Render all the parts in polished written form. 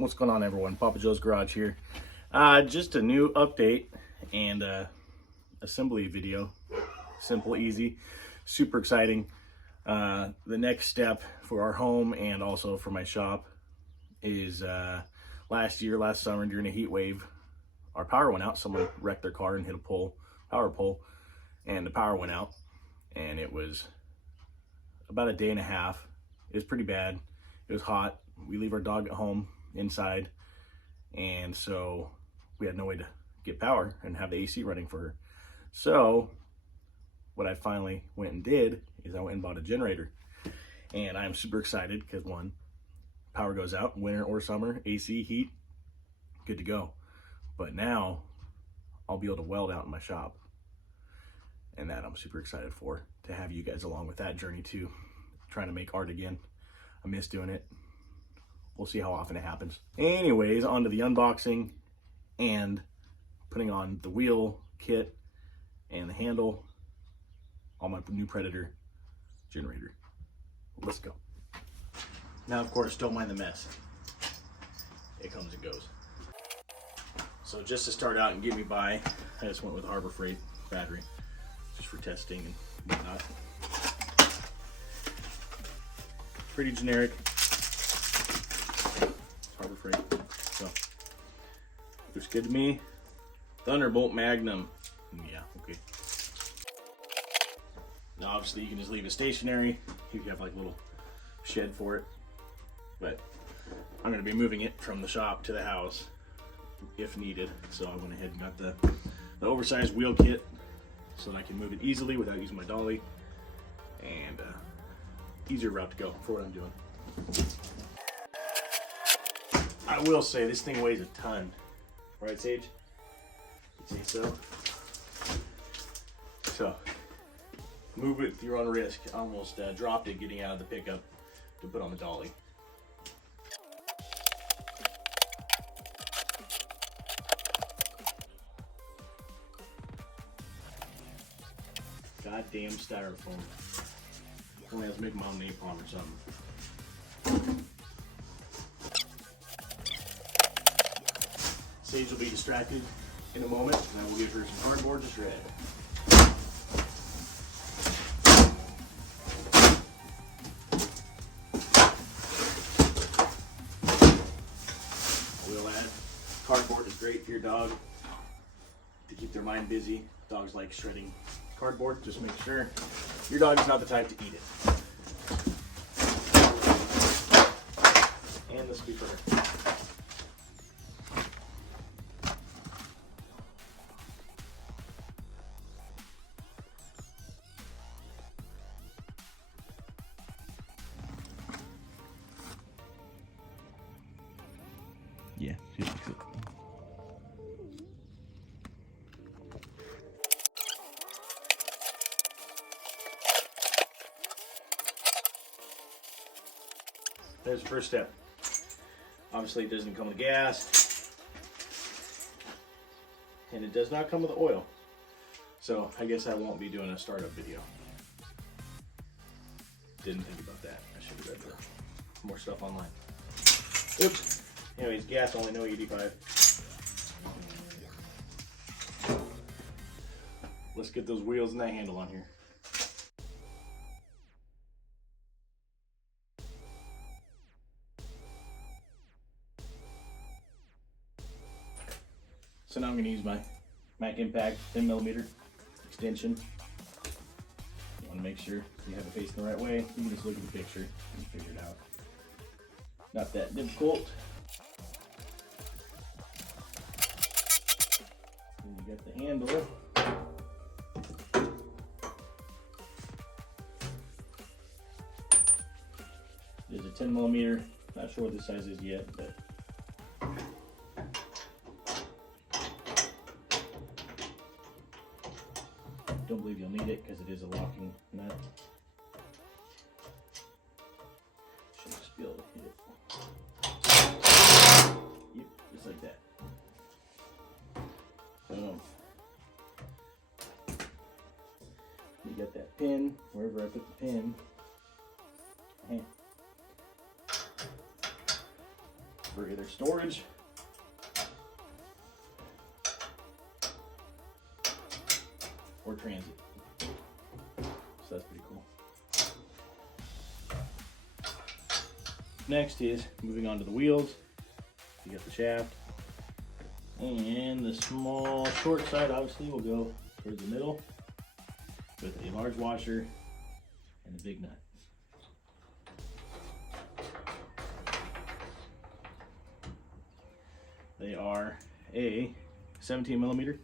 What's going on, everyone? Papa Joe's Garage here. Just a new update and assembly video. Simple, easy, super exciting. The next step for our home and also for my shop is last summer during a heat wave, our power went out. Someone wrecked their car and hit a power pole, and the power went out, and it was about a day and a half. It was pretty bad. It was hot. We leave our dog at home inside, and so we had no way to get power and have the AC running for her. So what I finally went and did is I went and bought a generator, and I'm super excited because one, power goes out winter or summer, AC, heat, good to go. But now I'll be able to weld out in my shop, and that I'm super excited for, to have you guys along with that journey too. Trying to make art again. I miss doing it. We'll see how often it happens. Anyways, on to the unboxing and putting on the wheel kit and the handle on my new Predator generator. Let's go. Now, of course, don't mind the mess. It comes and goes. So just to start out and get me by, I just went with Harbor Freight battery, just for testing and whatnot. Pretty generic. Harbor Freight. So looks good to me. Thunderbolt Magnum. Yeah, okay. Now obviously you can just leave it stationary. You have like a little shed for it. But I'm gonna be moving it from the shop to the house if needed. So I went ahead and got the oversized wheel kit so that I can move it easily without using my dolly. And easier route to go for what I'm doing. I will say this thing weighs a ton, right, Sage? You say so? So move it at your own risk. I almost dropped it getting out of the pickup to put on the dolly. Goddamn styrofoam. Only has to make my own napalm or something. Sage will be distracted in a moment, and I will give her some cardboard to shred. I will add, cardboard is great for your dog to keep their mind busy. Dogs like shredding cardboard. Just make sure your dog is not the type to eat it. And this will be for her. Yeah, she likes it. There's the first step. Obviously it doesn't come with gas, and it does not come with oil. So I guess I won't be doing a startup video. Didn't think about that. I should have read more stuff online. Oops. Anyways, gas only, no 85. Let's get those wheels and that handle on here. So now I'm going to use my Mac Impact 10mm extension. You want to make sure you have it facing the right way. You can just look at the picture and figure it out. Not that difficult. And you got the handle. There's a 10mm. Not sure what this size is yet, but don't believe you'll need it because it is a locking nut. Should just be able to hit it. Yep, just like that. Boom. You got that pin, wherever I put the pin. for either storage or transit. So that's pretty cool. Next is moving on to the wheels. You got the shaft. And the small short side obviously will go towards the middle with a large washer and a big nut. They are a 17 millimeter.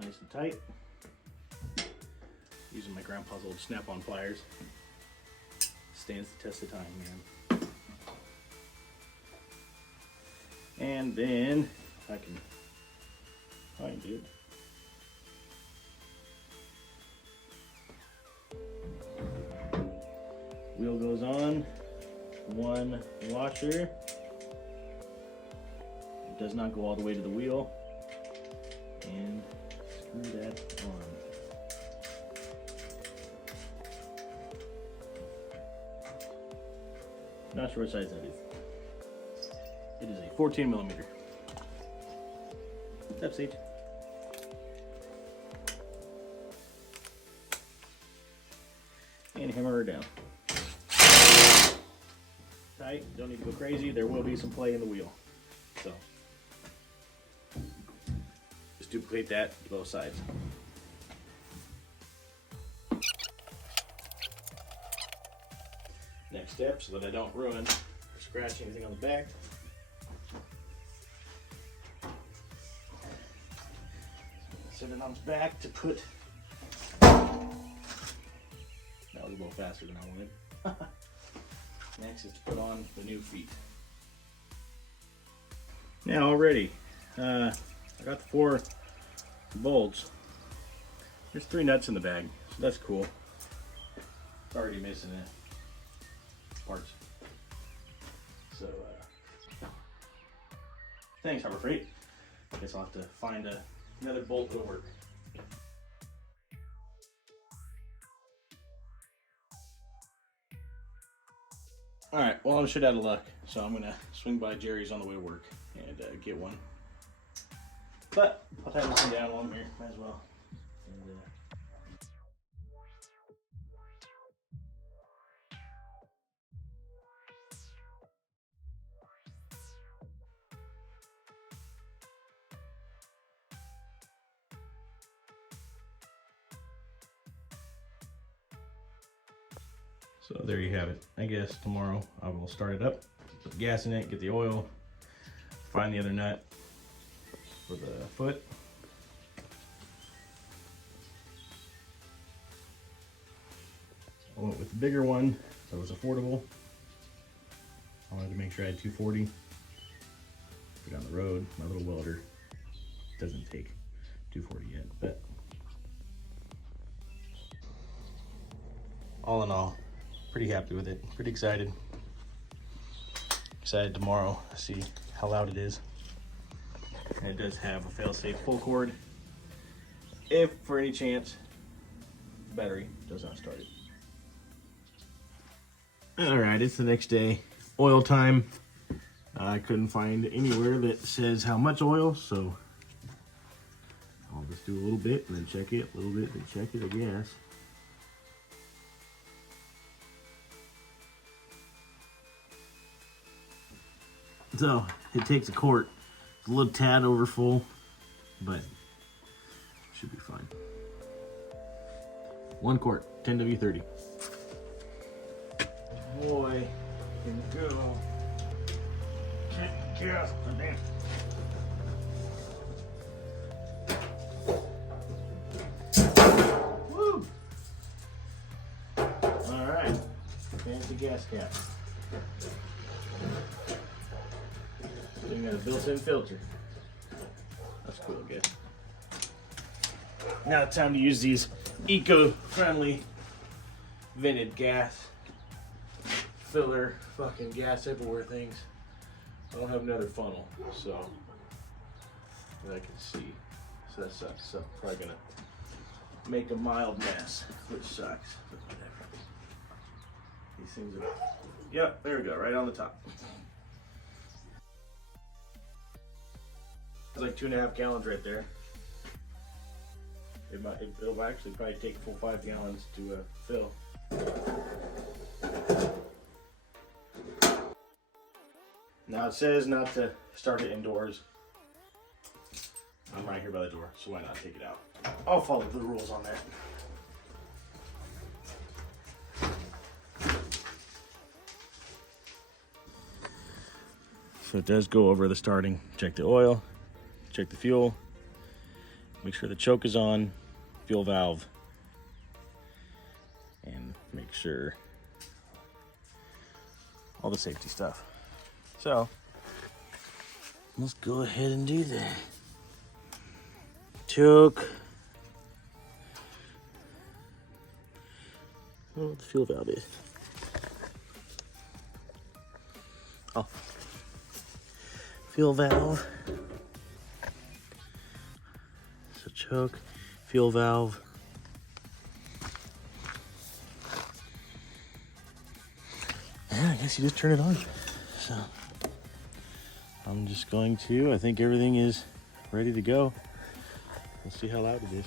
Nice and tight. Using my grandpa's old snap-on pliers. Stands the test of time, man. And then I can find it. Wheel goes on, one washer. It does not go all the way to the wheel. And screw that on. Not sure what size that is. It is a 14 millimeter. Step Sage. And hammer her down. Tight, don't need to go crazy. There will be some play in the wheel. So, just duplicate that both sides. Next step, so that I don't ruin or scratch anything on the back. Set it on its back to put. That was a little faster than I wanted. Next is to put on the new feet. Now already, I got the 4 bolts. There's 3 nuts in the bag, so that's cool. It's already missing parts. So, thanks Harbor Freight. I guess I'll have to find another bolt to work. Alright, well I should out of luck, so I'm gonna swing by Jerry's on the way to work and get one. But I'll tie this thing down along here, might as well. And, so there you have it. I guess tomorrow I will start it up, put gas in it, get the oil, find the other nut for the foot. I went with the bigger one, so it was affordable. I wanted to make sure I had 240. Put it on the road, my little welder doesn't take 240 yet, but all in all, pretty happy with it, pretty excited. Excited tomorrow to see how loud it is. And it does have a fail-safe pull cord if for any chance the battery does not start it. Alright, it's the next day. Oil time. I couldn't find anywhere that says how much oil, so I'll just do a little bit and then check it, a little bit and check it, I guess. So it takes a quart. It's a little tad over full, but should be fine. 1 quart, 10W30. Boy, can go. Can't gas today. Woo! All right, fancy gas cap. You got a built-in filter. That's cool, I guess. Now it's time to use these eco-friendly vented gas filler fucking gas everywhere things. I don't have another funnel, so that I can see. So that sucks. So probably gonna make a mild mess, which sucks, but whatever. These things are, yep, there we go, right on the top. It's like 2.5 gallons right there. It'll actually probably take a full 5 gallons to fill. Now it says not to start it indoors. I'm right here by the door, so why not take it out? I'll follow the rules on that. So it does go over the starting. Check the oil, check the fuel, make sure the choke is on, fuel valve, and make sure all the safety stuff. So let's go ahead and do that. Choke. I don't know what the fuel valve is. Oh. Fuel valve. So choke, fuel valve. Yeah, I guess you just turn it on. So I'm just going to, I think everything is ready to go. Let's see how loud it is.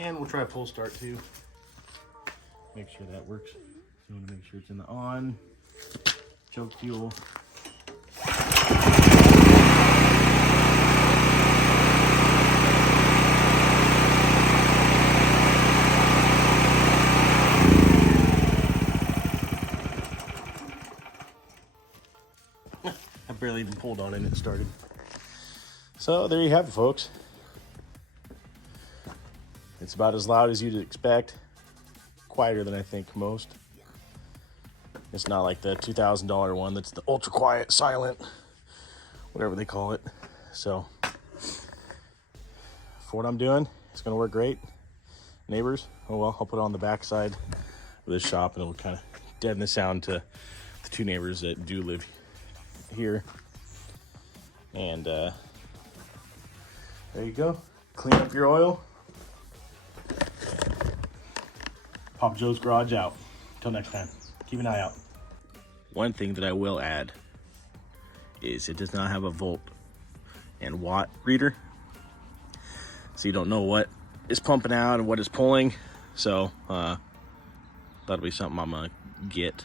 And we'll try a pull start too. Make sure that works. So you want to make sure it's in the on. Choke fuel. I barely even pulled on it and it started. So there you have it, folks. It's about as loud as you'd expect. Quieter than I think most. It's not like the $2,000 one that's the ultra quiet, silent, whatever they call it. So for what I'm doing, it's gonna work great. Neighbors, oh well, I'll put it on the back side of this shop and it'll kind of deaden the sound to the 2 neighbors that do live here. And there you go. Clean up your oil. Papa Joe's Garage out. Until next time, keep an eye out. One thing that I will add is it does not have a volt and watt reader. So you don't know what is pumping out and what is pulling. So that'll be something I'm gonna get.